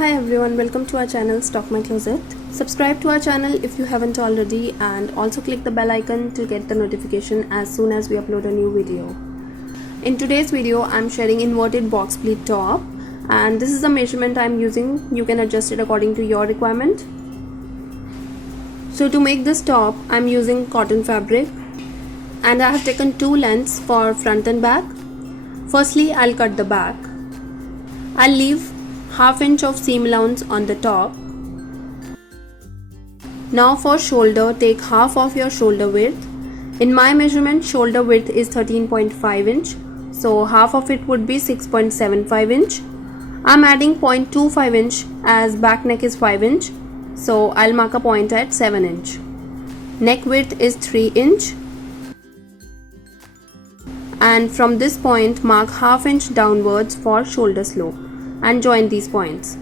Hi everyone, welcome to our channel Stock My Closet. Subscribe to our channel if you haven't already and also click the bell icon to get the notification as soon as we upload a new video. In today's video, I'm sharing inverted box pleat top and this is the measurement I'm using. You can adjust it according to your requirement. So to make this top, I'm using cotton fabric and I have taken two lengths for front and back. Firstly, I'll cut the back. I'll leave half inch of seam allowance on the top. Now for shoulder, take half of your shoulder width. In my measurement, shoulder width is 13.5 inch. So half of it would be 6.75 inch. I'm adding 0.25 inch as back neck is 5 inch. So I'll mark a point at 7 inch. Neck width is 3 inch. And from this point, mark half inch downwards for shoulder slope and join these points.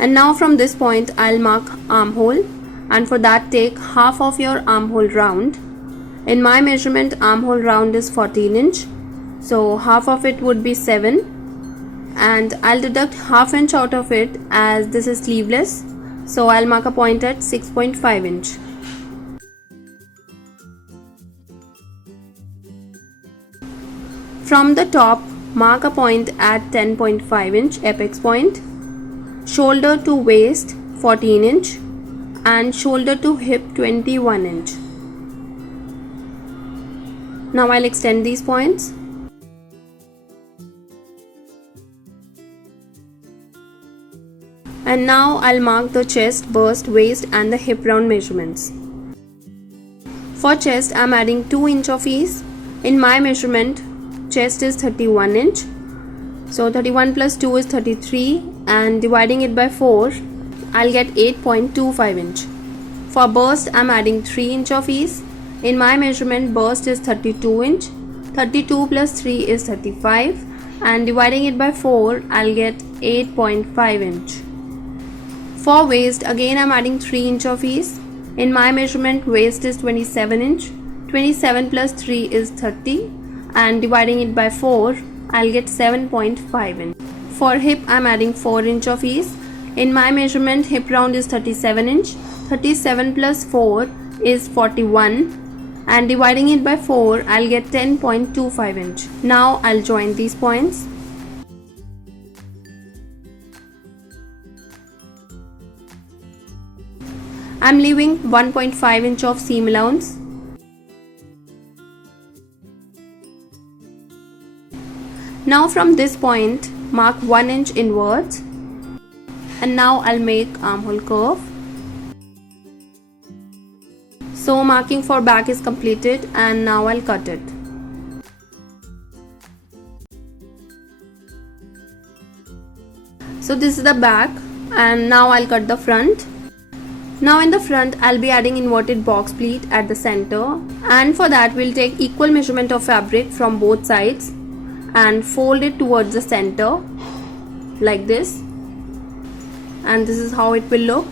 And now from this point I'll mark armhole, and for that take half of your armhole round. In my measurement, armhole round is 14 inch, so half of it would be 7, and I'll deduct half inch out of it as this is sleeveless, so I'll mark a point at 6.5 inch. From the top, mark a point at 10.5 inch apex point, shoulder to waist 14 inch and shoulder to hip 21 inch. Now I'll extend these points. And now I'll mark the chest, bust, waist and the hip round measurements. For chest, I'm adding 2 inch of ease. In my measurement, chest is 31 inch, so 31 plus 2 is 33, and dividing it by 4 I'll get 8.25 inch. For bust, I'm adding 3 inch of ease. In my measurement, bust is 32 inch, 32 plus 3 is 35, and dividing it by 4 I'll get 8.5 inch. For waist, again I'm adding 3 inch of ease. In my measurement, waist is 27 inch, 27 plus 3 is 30, and dividing it by 4 I'll get 7.5 inch. For hip, I'm adding 4 inch of ease. In my measurement, hip round is 37 inch, 37 plus 4 is 41, and dividing it by 4 I'll get 10.25 inch. Now I'll join these points. I'm leaving 1.5 inch of seam allowance. Now from this point, mark 1 inch inwards, and now I'll make armhole curve. So marking for back is completed, and now I'll cut it. So this is the back, and now I'll cut the front. Now in the front, I'll be adding inverted box pleat at the center, and for that we'll take equal measurement of fabric from both sides and fold it towards the center like this, and this is how it will look.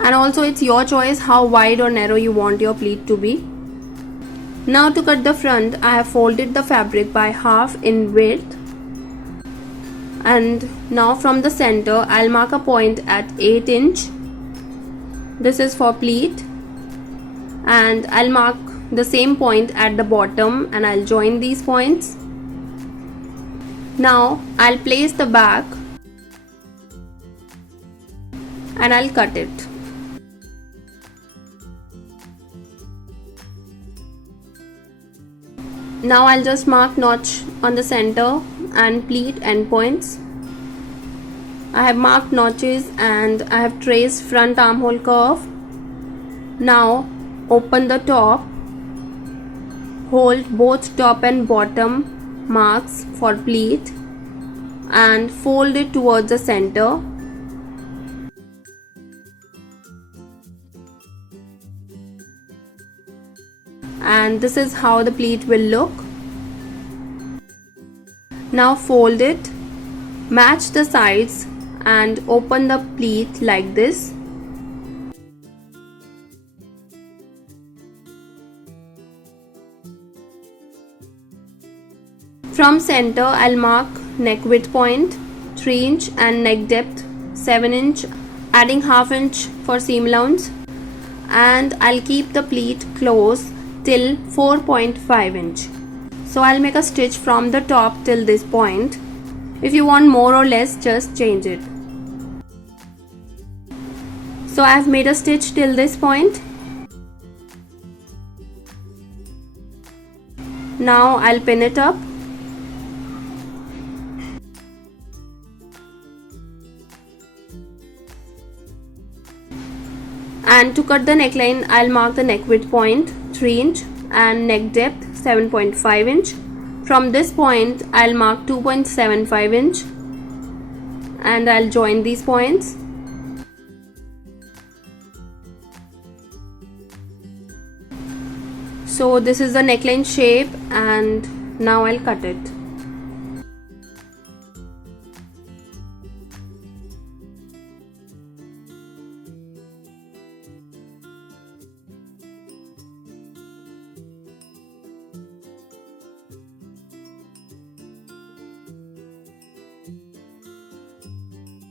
And also it's your choice how wide or narrow you want your pleat to be. Now to cut the front, I have folded the fabric by half in width, and now from the center I'll mark a point at 8 inch. This is for pleat, and I'll mark the same point at the bottom and I'll join these points. Now I'll place the back and I'll cut it. Now I'll just mark notch on the center and pleat endpoints. I have marked notches and I have traced front armhole curve. Now open the top, hold both top and bottom marks for pleat and fold it towards the center. And this is how the pleat will look. Now fold it, match the sides and open the pleat like this. From center, I'll mark neck width point 3 inch and neck depth 7 inch, adding half inch for seam allowance, and I'll keep the pleat close till 4.5 inch. So I'll make a stitch from the top till this point. If you want more or less, just change it. So I've made a stitch till this point. Now I'll pin it up. And to cut the neckline, I'll mark the neck width point 3 inch and neck depth 7.5 inch. From this point, I'll mark 2.75 inch and I'll join these points. So this is the neckline shape, and now I'll cut it.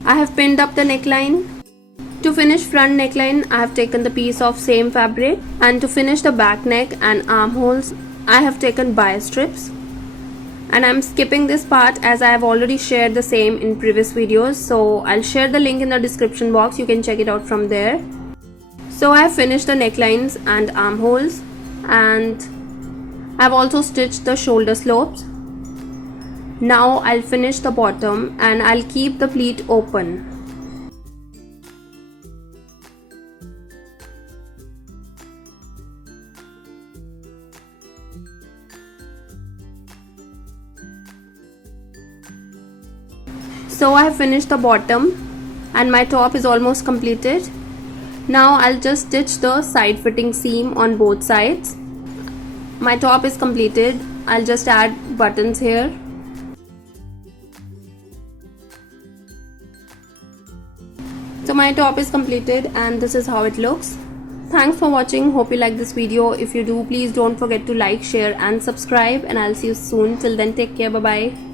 I have pinned up the neckline. To finish front neckline, I have taken the piece of same fabric, and to finish the back neck and armholes, I have taken bias strips. And I'm skipping this part as I have already shared the same in previous videos, so I'll share the link in the description box. You can check it out from there. So I have finished the necklines and armholes, and I've also stitched the shoulder slopes. Now I'll finish the bottom and I'll keep the pleat open. So I have finished the bottom and my top is almost completed. Now I'll just stitch the side fitting seam on both sides. My top is completed. I'll just add buttons here. So my top is completed and this is how it looks. Thanks for watching. Hope you like this video. If you do, please don't forget to like, share and subscribe, and I'll see you soon. Till then, take care. Bye bye.